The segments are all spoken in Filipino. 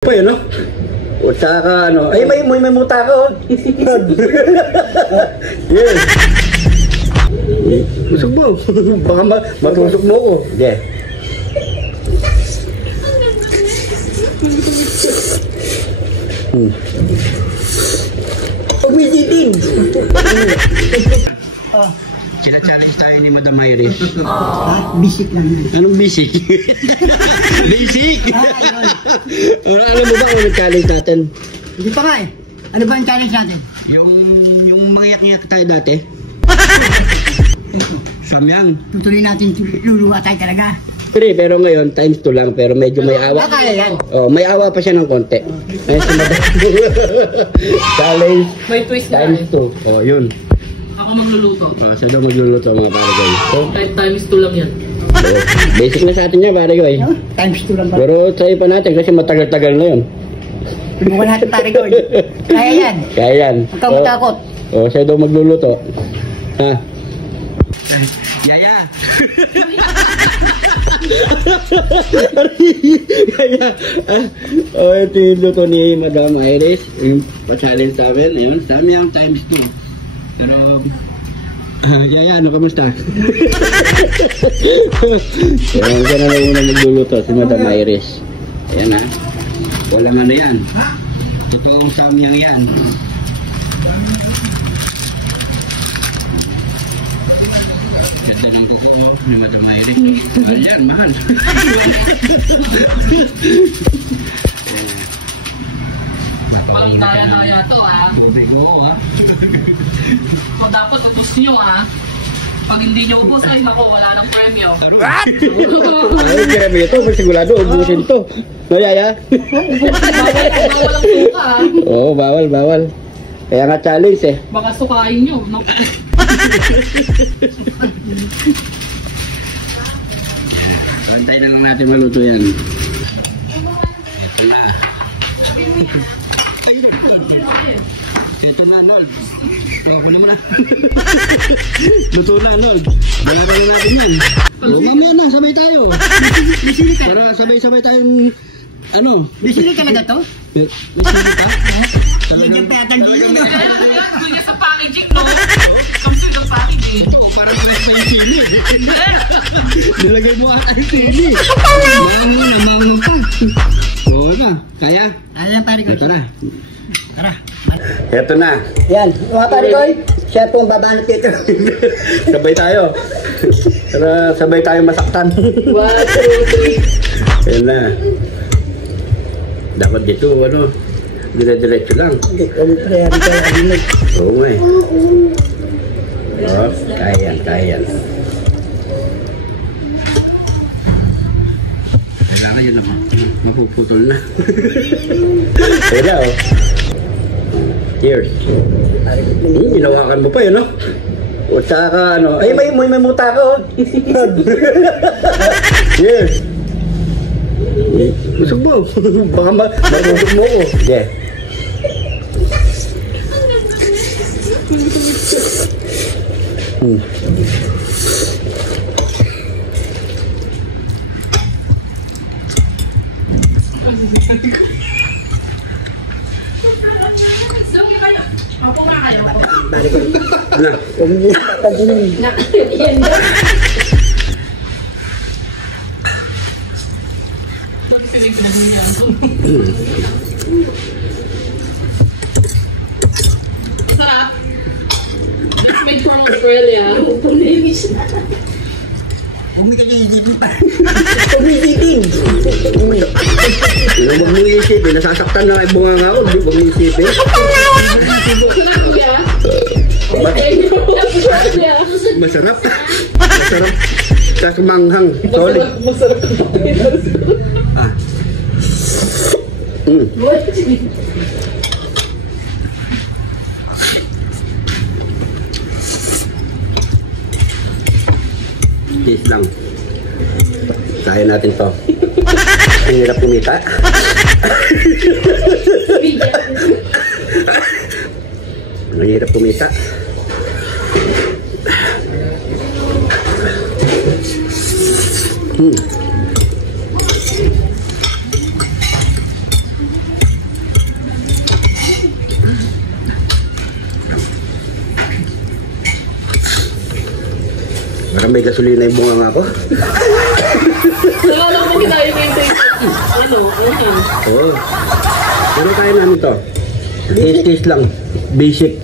Pa yun, no? O tsaka ano, ay may muta ka, oh. Yes. Usog mo. Baka matusok mo ko. Yeah. Umiditin. Sina-challenge tayo ni Madam Mayre. Basic lang yan. Anong basic? Basic? Alam mo ba kung nag-challenge natin? Hindi pa nga eh. Ano ba ang challenge natin? Yung mangiyak-ngiyak tayo dati. Samyang. Tutuloy natin, luluwa tayo talaga. Pero ngayon, times 2 lang. Pero medyo may awa. Kaya yan. Oh, may awa pa siya ng konti. Ayun si Madam. Challenge. May twist na times 2. Oh, yun. Ako magluluto. Siya daw magluluto mga paragoy. So, Times 2 lang yan. basic na sa atin niya paragoy. No? Times 2 lang ba? Pero try pa natin kasi matagal-tagal na yun. Tulungan natin pare ko. Kaya yan. Kaya yan. Huwag kang matakot. Oh, siya daw magluluto. Ha? Yaya! Kaya, oh, ito yung luto ni Madam Iris. Yung pa-challenge sa amin. Yun, Samyang times 2. Pero, Yaya, ano kamusta? Ayan, siya na lang yung magluluto, si Madam Iris. Ayan ha. Walang ano yan. Totoong Samyang yan. Ganda ng kuko ni Madam Iris. Ayan, mahal. Walang daya-daya to, ha? Bobay ko, ha? So, dapat utos nyo, ha? Pag hindi nyo ubos, ay nako, wala ng premyo. What? Ay, kaya ito, sigurado, ubusin to. No, Yaya? Bawal ang suka, ha? Oo, bawal. Kaya nga challenge eh. Baka sukain nyo. No? Antay na lang natin maluto yan. Ito na. Ito na, Nold. Ako naman na. Luto na, Nold. Balaran na natin yan. O, mamaya na, sabay tayo. Bisili ka. Para sabay-sabay tayong, ano? Bisili talaga to? Bisili ka? Lagyan pa yata ang dili, no? Doon niya sa packaging, no? Kamsi ng packaging. O, parang pares pa yung sili. Nilagay mo ata yung sili. Mango pa. Oo na, kaya? Ayan pare ko. Ito na. Tara. Ito na. Yan, mga pare ko. Siya pong babanat dito. Sabay tayo. Para sabay tayo masaktan. 1, 2, 3. Ayan na. Dapat dito, ano, dire-diretso lang. Hindi ko prayari ko alinig. Oo nga eh. Oh, kaya yan. Kailangan yun naman. Mapuputol na. Kaya oh. Cheers. Ginawakan mo pa yun, no? O tsaka ano, ay may muta ka, oh. Cheers. Usog mo. Baka matusok mo ko. Yeah. Ako nga kayo. Pare ko. Na. Huwag mo yung Nakakalian na. Nagpilig na niya. Sarap. Made from Australia. umikiligid pa. Umiitin. Huwag mong isipin. Nasasaktan na yung bunga nga ako. Huwag mong isipin. Masarap. Masarap. Tapos manghang. Solid. Masarap. Ah. Cheese lang. Kaya natin to. Ang hirap kumita. Ang hirap kumita. Parang may gasolina yung bunga nga ako. Wala lang po kinain na yung taste. Ano? Oo. Pero kaya namin to. Taste lang. Basic.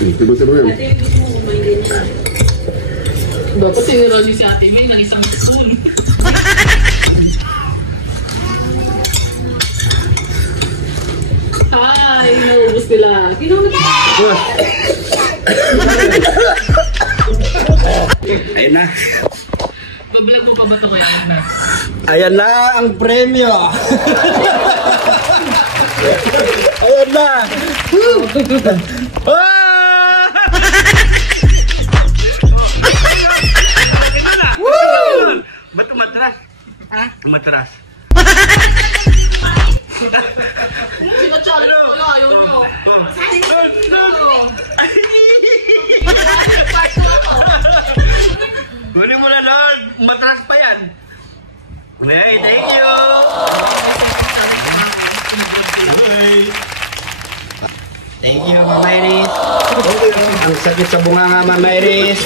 Tibag-tibag yan. Dapat sinira niyo si Ate May ng isang spoon. Hi! Naubos nila. Ayun na. Pag-vlog mo pa ba ito kaya? Ayan na ang premyo. Ayan na. Ba't umatras? Ha? Umatras. Sinachallenge ko kaya ayaw nyo. Kunin mo na Lord. Umatras pa yan. Okay, thank you. Thank you, Mama Iris. Ang sakit sa bunga nga, Mama Iris.